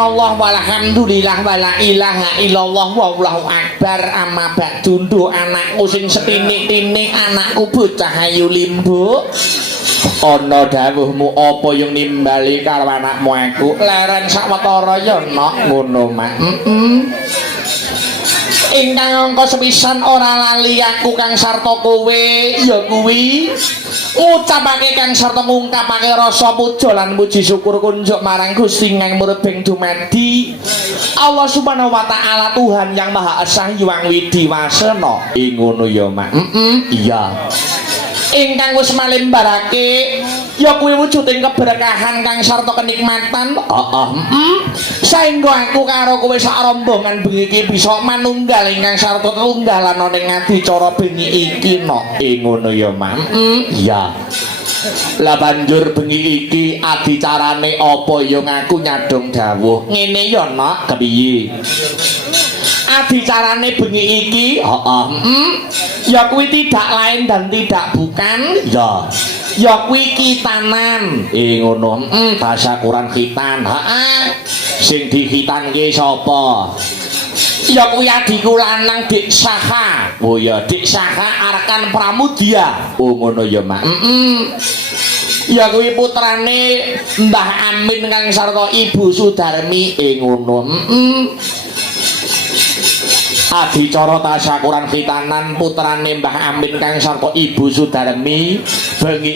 subhanallah walhamdulillah wala ilaha illallah wallahu akbar amma ba'du anakku sing setinik-tinik anakku bocah ayu limbo ana dawuhmu apa yang nimbali karo anakmu aku leren sawetara ya nok ngono mak ingkang angka sepisan ora lali aku kang sarta kowe ya kuwi ngucapake kang sarta ngungkapake rasa puja lan puji syukur kunjuk marang Gusti Kang Murebing dumadi Allah Subhanahu wa taala Tuhan yang Maha Esa Hyang Widiwasana ngono ya mak iya ingkang wis malembarake ya kuwi wujuding keberkahan kang sarta kenikmatan saengga aku karo kowe sak rombongan bengi iki bisa manunggal ingkang sarta tunggalan ana ing adicara bengi iki nok ngono ya Mam iya lah banjur bengi iki adicarane apa ya ngaku nyadong dawuh ngene ya nok kepiye adicarane bengi iki ya kuwi tidak lain dan tidak bukan ya kuwi kitanan ngono bahasa Quran khitan sing dikhitanke sapa ya kuwi adiku lanang Dik Saha oh ya Dik Saha Arkan Pramudia oh ngono ya mak ya kuwi putrane Mbah Amin kang sarta Ibu Sudarmi ngono adicara tasyakuran khitanan putrane Mbah Amin kang sarta Ibu Sudarmi bengi